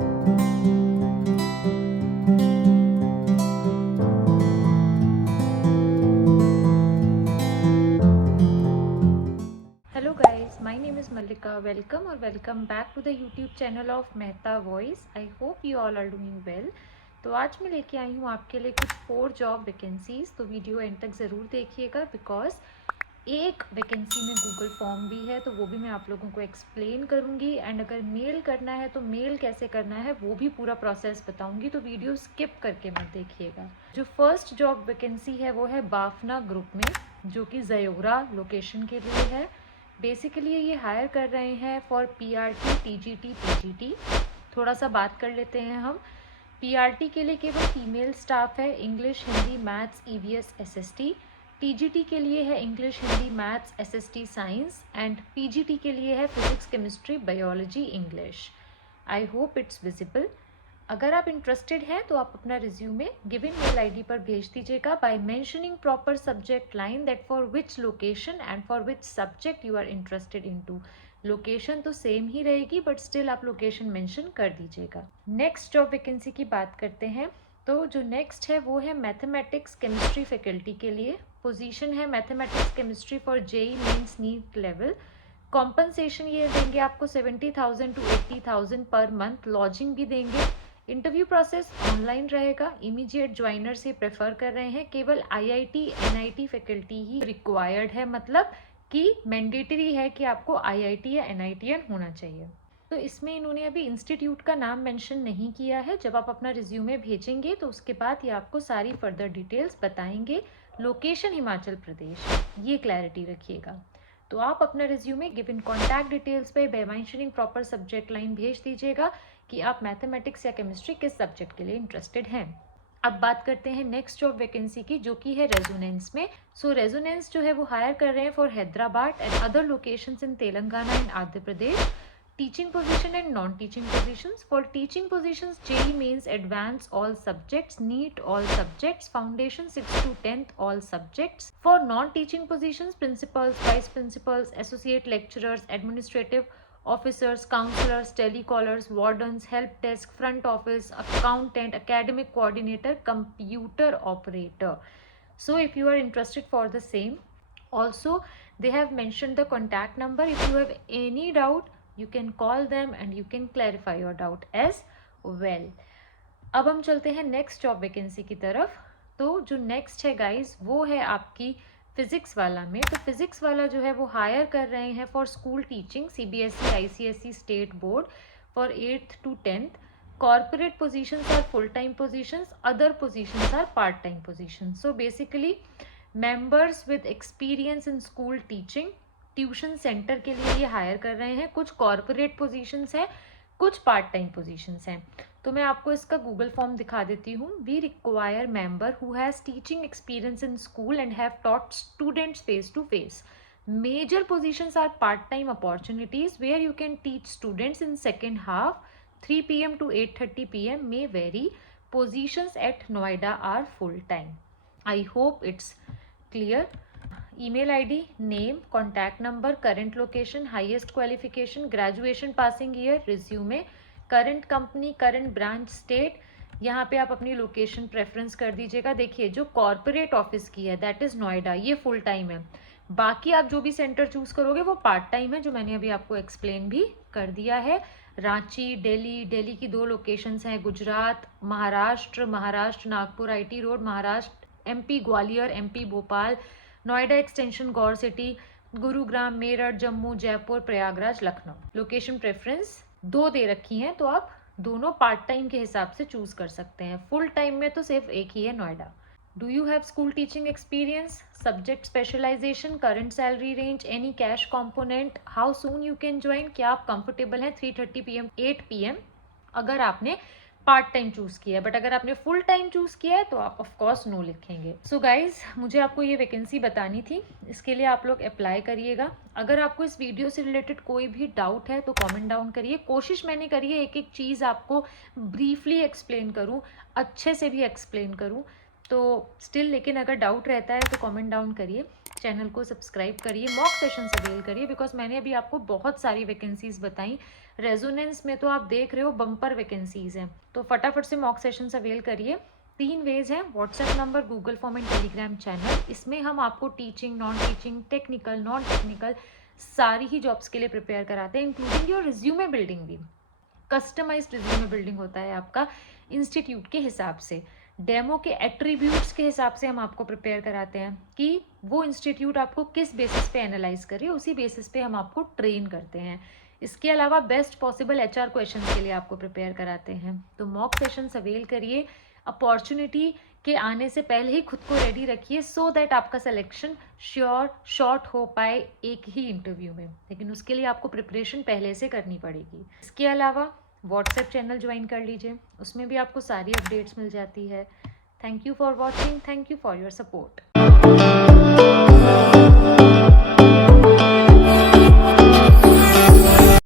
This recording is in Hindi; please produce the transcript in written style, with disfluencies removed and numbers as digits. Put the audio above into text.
Hello guys, my name is Mallika. Welcome back to the YouTube channel of Mehta Voice. I hope you all are doing well. तो आज मैं लेके आई हूँ आपके लिए कुछ 4 जॉब वैकेंसीज, तो वीडियो एंड तक ज़रूर देखिएगा बिकॉज एक वैकेंसी में गूगल फॉर्म भी है, तो वो भी मैं आप लोगों को एक्सप्लेन करूँगी। एंड अगर मेल करना है तो मेल कैसे करना है वो भी पूरा प्रोसेस बताऊँगी, तो वीडियो स्किप करके मत देखिएगा। जो फर्स्ट जॉब वैकेंसी है वो है बाफना ग्रुप में, जो कि जयोरा लोकेशन के लिए है। बेसिकली ये हायर कर रहे हैं फॉर पीआरटी, टीजीटी, पीजीटी। थोड़ा सा बात कर लेते हैं हम। पीआरटी के लिए केवल फीमेल स्टाफ है, English, Hindi, maths, EVS, SST. TGT के लिए है English, Hindi, maths, SST, science. And PGT के लिए है physics, chemistry, biology, English. I hope it's visible. अगर आप इंटरेस्टेड हैं तो आप अपना रिज्यूमे गिवन मेल आईडी पर भेज दीजिएगा by mentioning proper subject line that for which location and for which subject you are interested into. Location तो सेम ही रहेगी बट स्टिल आप लोकेशन मेंशन कर दीजिएगा। नेक्स्ट जॉब वैकेंसी की बात करते हैं। तो जो नेक्स्ट है वो है मैथमेटिक्स केमिस्ट्री फैकल्टी के लिए। पोजीशन है mathematics chemistry for JEE mains NEET level. Compensation ये देंगे आपको 70,000 to 80,000 पर मंथ। लॉजिंग भी देंगे। इंटरव्यू प्रोसेस ऑनलाइन रहेगा। इमीडिएट ज्वाइनर से प्रेफर कर रहे हैं। केवल आईआईटी एनआईटी फैकल्टी ही रिक्वायर्ड है, मतलब कि मैंडेटरी है कि आपको आईआईटी या एनआईटीएन होना चाहिए। तो इसमें इन्होंने अभी इंस्टीट्यूट का नाम मेंशन नहीं किया है। जब आप अपना रिज्यूमे भेजेंगे तो उसके बाद ये आपको सारी फर्दर डिटेल्स बताएंगे। लोकेशन हिमाचल प्रदेश, ये क्लैरिटी रखिएगा। तो आप अपना रिज्यूमे गिवन कॉन्टैक्ट डिटेल्स पे by mentioning proper subject line भेज दीजिएगा कि आप मैथमेटिक्स या केमिस्ट्री किस सब्जेक्ट के लिए इंटरेस्टेड हैं। अब बात करते हैं नेक्स्ट जॉब वैकेंसी की, जो कि है रेजोनेंस में। सो रेजोनेंस जो है वो हायर कर रहे हैं for Hyderabad and other locations in Telangana and Andhra Pradesh. Teaching position and non-teaching positions. For teaching positions, JEE Mains Advanced all subjects, NEET all subjects, Foundation 6th to 10th all subjects. For non-teaching positions, principals, vice principals, associate lecturers, administrative officers, counselors, telecallers, wardens, help desk, front office, accountant, academic coordinator, computer operator. So if you are interested for the same, also they have mentioned the contact number. If you have any doubt, you can call them and you can clarify your doubt as well. अब हम चलते हैं नेक्स्ट जॉब वैकेंसी की तरफ। तो जो नेक्स्ट है गाइस वो है आपकी फिजिक्स वाला में। तो फिजिक्स वाला जो है वो हायर कर रहे हैं for school teaching, CBSE, ICSE, state board for 8th to 10th। Corporate positions are full time positions, other positions are part time positions. So basically members with experience in school teaching, tuition centre के लिए ये हायर कर रहे हैं। कुछ कॉर्पोरेट पोजीशंस हैं, कुछ पार्ट टाइम पोजीशंस हैं। तो मैं आपको इसका गूगल फॉर्म दिखा देती हूँ। We require member who has teaching experience in school and have taught students face to face. Major positions are part-time opportunities where you can teach students in second half. 3 p.m. to 8:30 p.m. may vary. Positions at Noida are full-time. I hope it's clear. Email ID, name, contact number, current location, highest qualification, graduation passing year, resume, current company, current branch, state. यहाँ पे आप अपनी लोकेशन प्रेफरेंस कर दीजिएगा। देखिए जो कॉर्पोरेट ऑफिस की है दैट इज़ नोएडा, ये फुल टाइम है। बाकी आप जो भी सेंटर चूज करोगे वो पार्ट टाइम है, जो मैंने अभी आपको एक्सप्लेन भी कर दिया है। रांची, दिल्ली की 2 लोकेशंस हैं। Gujarat, Maharashtra Nagpur IT road Maharashtra, MP Gwalior, MP Bhopal, Noida extension Gaur city, Gurugram, Meerut, Jammu, Jaipur, Prayagraj, Lucknow. Location preference 2 दे रखी हैं, तो आप दोनों पार्ट टाइम के हिसाब से चूज कर सकते हैं। फुल टाइम में तो सिर्फ एक ही है, Noida. Do you have school teaching experience, subject specialisation, current salary range, any cash component, how soon you can join, क्या आप कंफर्टेबल हैं 3:30 PM 8 PM अगर आपने पार्ट टाइम चूज किया है। बट अगर आपने फुल टाइम चूज किया है तो आप ऑफ कोर्स नो लिखेंगे। सो गाइज, मुझे आपको ये वैकेंसी बतानी थी, इसके लिए आप लोग अप्लाई करिएगा। अगर आपको इस वीडियो से रिलेटेड कोई भी डाउट है तो कमेंट डाउन करिए। कोशिश मैंने करी है एक एक चीज़ आपको ब्रीफली एक्सप्लेन करूँ, अच्छे से भी एक्सप्लेन करूँ। तो स्टिल लेकिन अगर डाउट रहता है तो कमेंट डाउन करिए। चैनल को सब्सक्राइब करिए, मॉक सेशंस अवेल करिए, बिकॉज मैंने अभी आपको बहुत सारी वैकेंसीज बताई। रेजोनेंस में तो आप देख रहे हो बम्पर वैकेंसीज हैं, तो फटाफट से मॉक सेशंस अवेल करिए। 3 वेज हैं, WhatsApp number, Google form and Telegram channel. इसमें हम आपको teaching, non teaching, technical, non technical सारी ही जॉब्स के लिए प्रिपेयर कराते हैं, इंक्लूडिंग योर रिज्यूमे बिल्डिंग भी। कस्टमाइज्ड रिज्यूमे बिल्डिंग होता है आपका इंस्टीट्यूट के हिसाब से, डेमो के एट्रीब्यूट्स के हिसाब से हम आपको प्रिपेयर कराते हैं कि वो इंस्टीट्यूट आपको किस बेसिस पे एनालाइज कर रही है, उसी बेसिस पे हम आपको ट्रेन करते हैं। इसके अलावा बेस्ट पॉसिबल एचआर क्वेश्चंस के लिए आपको प्रिपेयर कराते हैं। तो मॉक सेशंस अवेल करिए, अपॉर्चुनिटी के आने से पहले ही खुद को रेडी रखिए, सो दैट आपका सिलेक्शन श्योर शॉर्ट हो पाए एक ही इंटरव्यू में। लेकिन उसके लिए आपको प्रिपरेशन पहले से करनी पड़ेगी। इसके अलावा व्हाट्सएप चैनल ज्वाइन कर लीजिए, उसमें भी आपको सारी अपडेट्स मिल जाती है। Thank you for watching, thank you for your support.